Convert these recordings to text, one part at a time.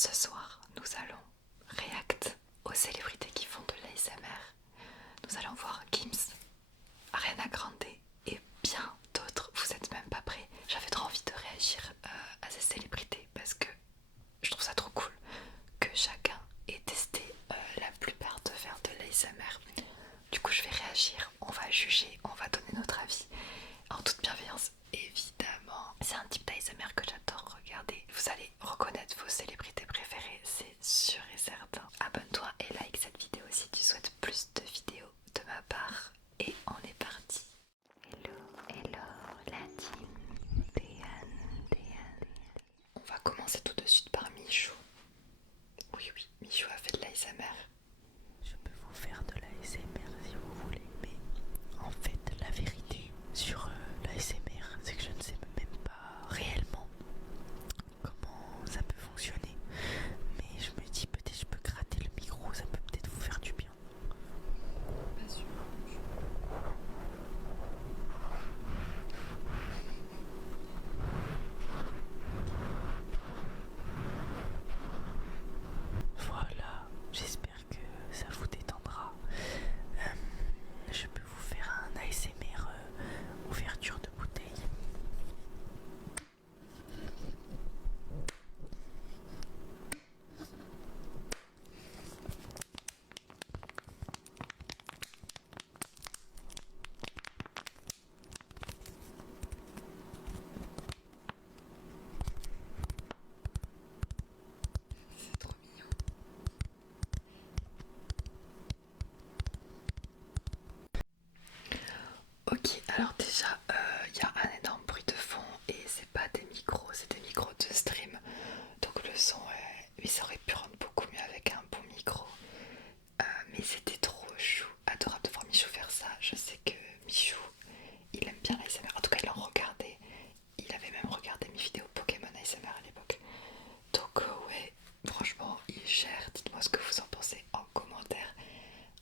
Ce soir, nous allons react aux célébrités qui font de l'ASMR. Nous allons voir Gims, Ariana Grande et bien d'autres. Vous êtes même pas prêts. J'avais trop envie de réagir à ces célébrités parce que je trouve ça trop cool que chacun ait testé la plupart de faire de l'ASMR. Du coup, je vais réagir, on va juger, on va donner notre avis en toute bienveillance, évidemment. C'est un type d'ASMR que j'adore regarder. Vous allez reconnaître vos célébrités préférées, c'est sûr et certain. Abonne-toi et like cette vidéo si tu souhaites plus de vidéos de ma part. Et on est parti. Hello, hello la team Déane. On va commencer tout de suite par Michou. Oui, Michou a fait de l'ASMR. Je peux vous faire de l'ASMR si vous voulez, mais en fait, la vérité sur l'ASMR, c'est que je ne sais même pas réellement comment ça peut fonctionner. Mais je me dis, peut-être je peux gratter le micro, ça peut peut-être vous faire du bien. Pas sûr. Voilà, j'espère que ça vous détendra. Je peux vous faire un ASMR ouverture de bouteille. C'est trop mignon. Ok, alors déjà, il y a un énorme bruit de fond et c'est pas des micros, c'est des micros de stream. Donc le son, il aurait pu rendre beaucoup mieux avec un bon micro. Mais c'était trop chou, adorable de voir Michou faire ça. Je sais que Michou, il aime bien l'ASMR. En tout cas, il en regardait. Il avait même regardé mes vidéos Pokémon ASMR à l'époque. Donc ouais, franchement, il gère. Dites-moi ce que vous en pensez en commentaire.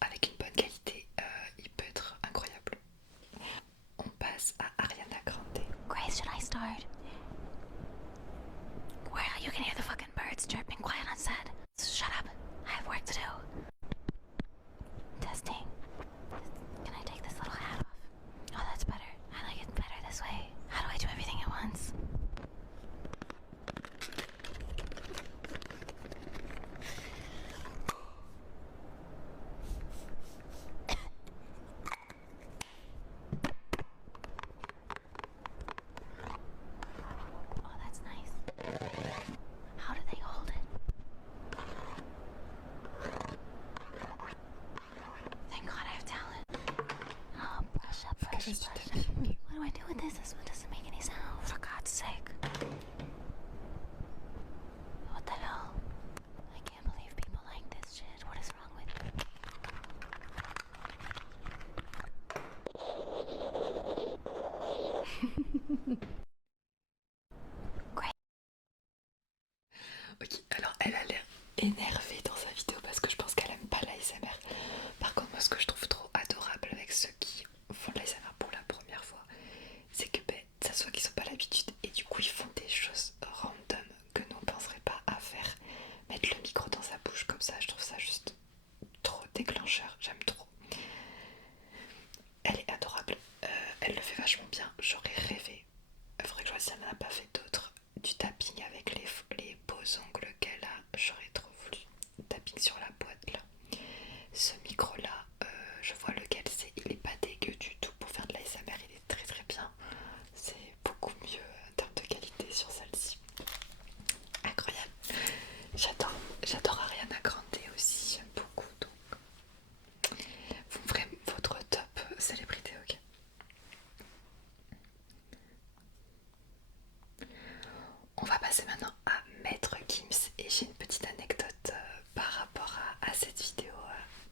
Avec une bonne qualité, il peut être incroyable. On passe à Ariana Grande. Grace, should I start? Where you can hear the fucking birds chirping quiet on set. Shut up. I have work to do. Testing. Can I take this little hat off? Oh, that's better. I like it better this way. How do I do everything at once? Oh, that's nice. How do they hold it? Thank God I have talent. Oh, brush up, brush, Faut que je brush. fasse du tapping. What do I do with this? This one doesn't make any sound. For God's sake. What the hell? I can't believe people like this shit. What is wrong with me? Great. Ok, alors elle a l'air énervée dans sa vidéo parce que je pense qu'elle aime pas l'ASMR. Par contre, moi ce que je trouve trop adorable avec ceux qui font de l'ASMR pour la première fois, c'est que ça soit qu'ils n'ont pas l'habitude et du coup ils font des choses random que nous on penserait pas à faire. Mettre le micro dans sa bouche comme ça, je trouve ça juste trop déclencheur, j'aime trop. Elle est adorable, elle le fait vachement bien, j'aurais rêvé. Il faudrait que je vois si elle n'en a pas fait d'autres. Du tapping avec les beaux ongles qu'elle a, j'aurais trop voulu. Tapping sur la boîte là. Ce micro là, je vois lequel c'est, il est pas dégueu du tout pour faire de l'ASMR, il est très très bien. C'est beaucoup mieux en termes de qualité sur celle-ci. Incroyable. J'adore Ariana Grande aussi, j'aime beaucoup. Donc, vous me ferez votre top célébrité, ok? On va passer maintenant à Maître Gims et j'ai une petite anecdote par rapport à cette vidéo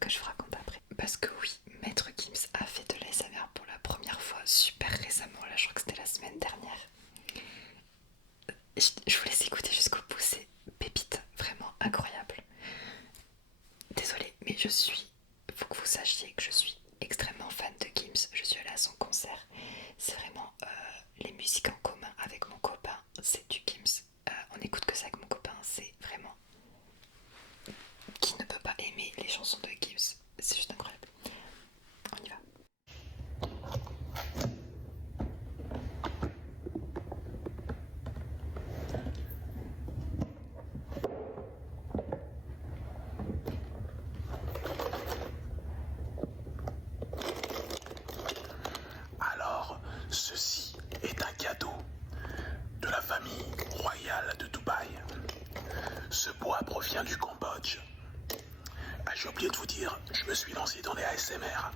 que je vous raconte après. Parce que oui, Maître Gims a fait de l'ASMR pour la première fois super récemment, là je crois que c'était la semaine dernière. Je vous laisse écouter jusqu'au bout, c'est pépite, vraiment incroyable. Désolée, mais faut que vous sachiez que je suis extrêmement fan de Gims, je suis allée à son concert. C'est vraiment les musiques en commun avec mon copain, c'est du Gims. On écoute que ça avec mon copain, c'est vraiment cadeau de la famille royale de Dubaï. Ce bois provient du Cambodge. Ah, j'ai oublié de vous dire, je me suis lancé dans les ASMR.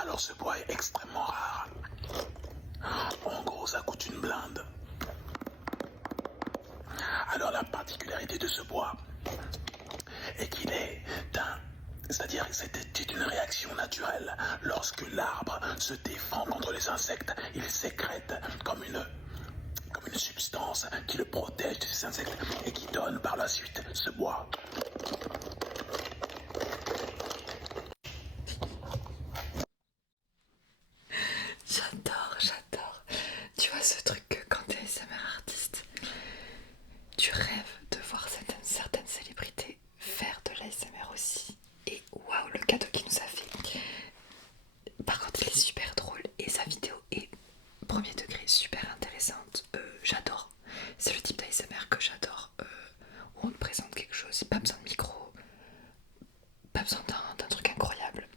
Alors ce bois est extrêmement rare. En gros, ça coûte une blinde. Alors la particularité de ce bois est qu'il est c'est-à-dire que c'était une réaction naturelle. Lorsque l'arbre se défend contre les insectes, il sécrète comme une substance qui le protège des insectes et qui donne par la suite ce bois. J'adore. Tu vois ce truc que quand t'es ASMR artiste, tu rêves de voir certaines célébrités faire de l'ASMR aussi. Et waouh, le cadeau qu'il nous a fait. Par contre, il est super drôle et sa vidéo est premier degré super intéressante. J'adore. C'est le type d'ASMR que j'adore. Où on te présente quelque chose, pas besoin de micro, pas besoin d'un truc incroyable.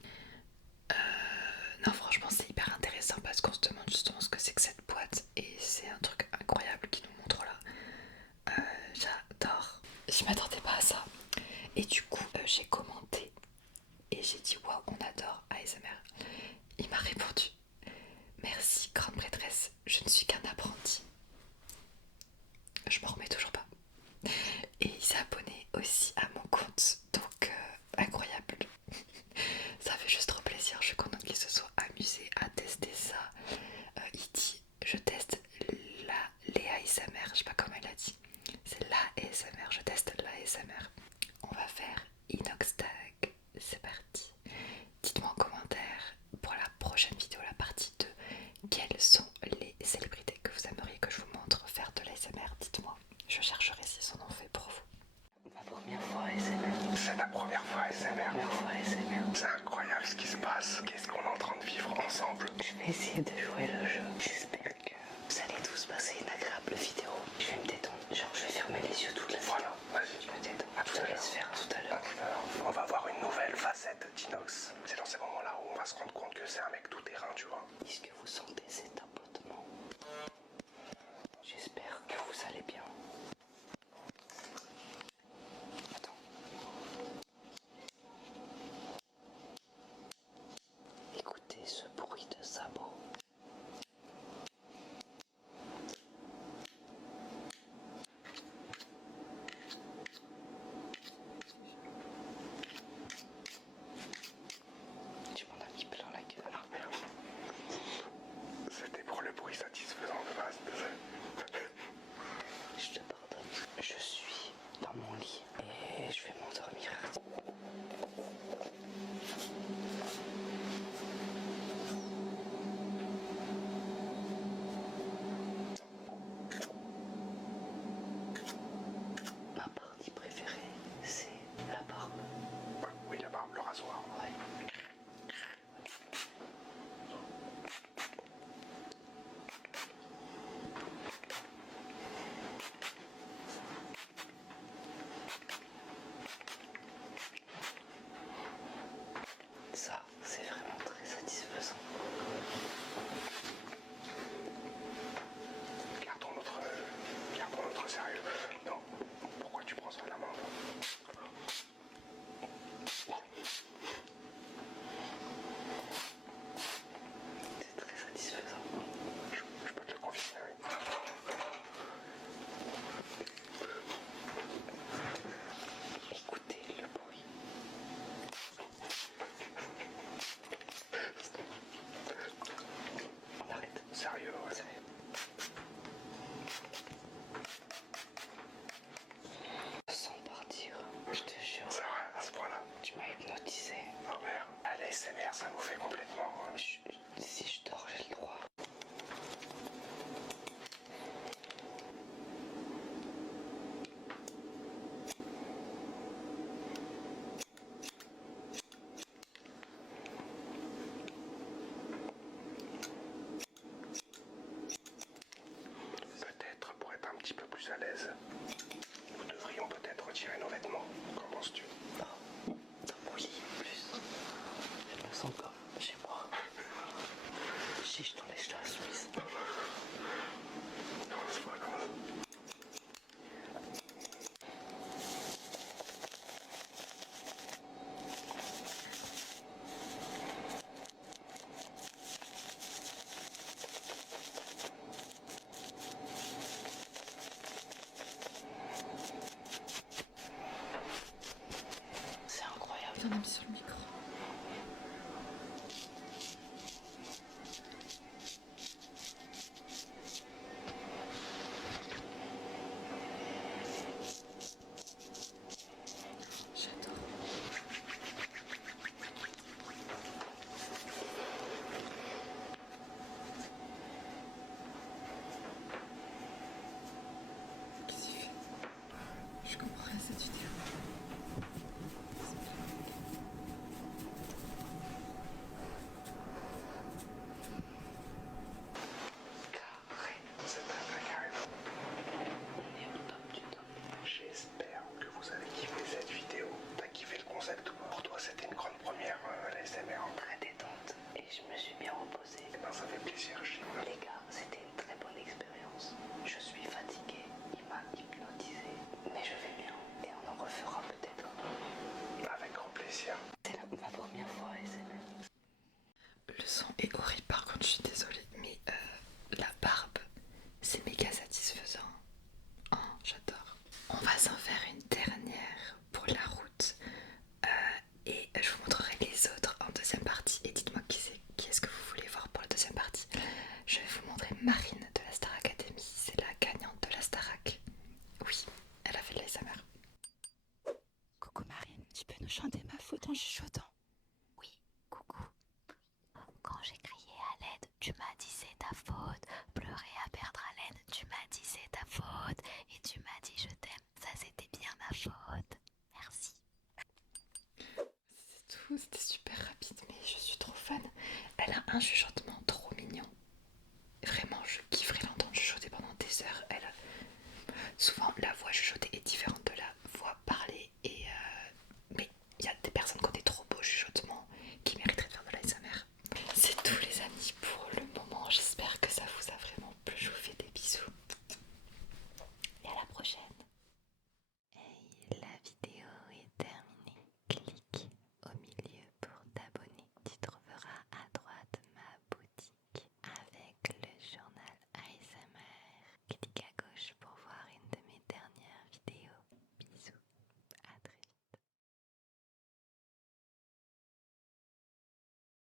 Non, franchement, c'est hyper intéressant parce qu'on se demande justement ce que c'est que cette boîte et c'est un truc incroyable qu'il nous montre là. J'adore. Je m'attendais pas à ça. Et du coup, j'ai commenté et j'ai dit waouh, on adore ASMR. Il m'a répondu merci, grande prêtresse, je ne suis qu'un apprenti. Je m'en remets toujours pas. Et il s'est abonné aussi à mon compte, donc incroyable. Ça fait juste trop plaisir, je suis contente qu'il se soit amusé à tester ça. Il dit je teste les ASMR, je sais pas comment il a dit. C'est la ASMR, je teste la ASMR. On va faire Inox Tag, c'est parti. Dites-moi en commentaire pour la prochaine vidéo, la partie 2, quelles sont les célébrités que vous aimeriez que je vous montre faire de l'ASMR. Dites-moi, je chercherai si son nom fait pour vous. Ma première fois ASMR. C'est ta première fois ASMR. C'est incroyable ce qui se passe. Qu'est-ce qu'on est en train de vivre ensemble? Je vais essayer de jouer le jeu. J'espère que vous allez tous passer une agréable vidéo. Je vais me détendre. Genre, je vais fermer les yeux toute la vidéo. Voilà, vas-y. Je me détends. À tout à l'heure. Faire tout à l'heure. On va voir une nouvelle facette d'Inox. C'est dans ces moments-là où on va se rendre compte que c'est un mec tout terrain, tu vois. Est-ce que vous sentez cette imposture? l'a mis sur le micro. J'adore. Qu'est-ce qu'il fait? Je comprends rien à cette vidéo. C'est incroyable. On est au top du top. J'espère que vous avez kiffé cette vidéo. T'as kiffé le concept ou pas? Pour toi, c'était une grande première, l'ASMR. Très détente. Et je me suis bien reposé. Eh ben, ça fait plaisir, les gars, c'était une très bonne expérience. Je suis fatigué. Il m'a hypnotisé. Mais je vais bien. Et on en refera peut-être. Avec grand plaisir. C'est ma première fois ASMR. Le son est horrible, par contre, je suis désolée, mais la barbe, c'est méga satisfaisant. Oh, j'adore. On va s'en faire une dernière pour la route et je vous montrerai les autres en deuxième partie. Et dites-moi qui est-ce que vous voulez voir pour la deuxième partie. Je vais vous montrer Marine de la Star Academy, c'est la gagnante de la Starac. Oui, elle a fait de l'ASMR. Coucou Marine, tu peux nous chanter ma faute en chuchotant? Oui, coucou. Quand j'ai crié à l'aide, tu m'as dit c'est ta faute. Pleurer à perdre haleine, tu m'as dit c'est ta faute. Et tu m'as dit je t'aime, ça c'était bien ma faute. Merci. C'est tout, c'était super rapide, mais je suis trop fan. Elle a un chuchotement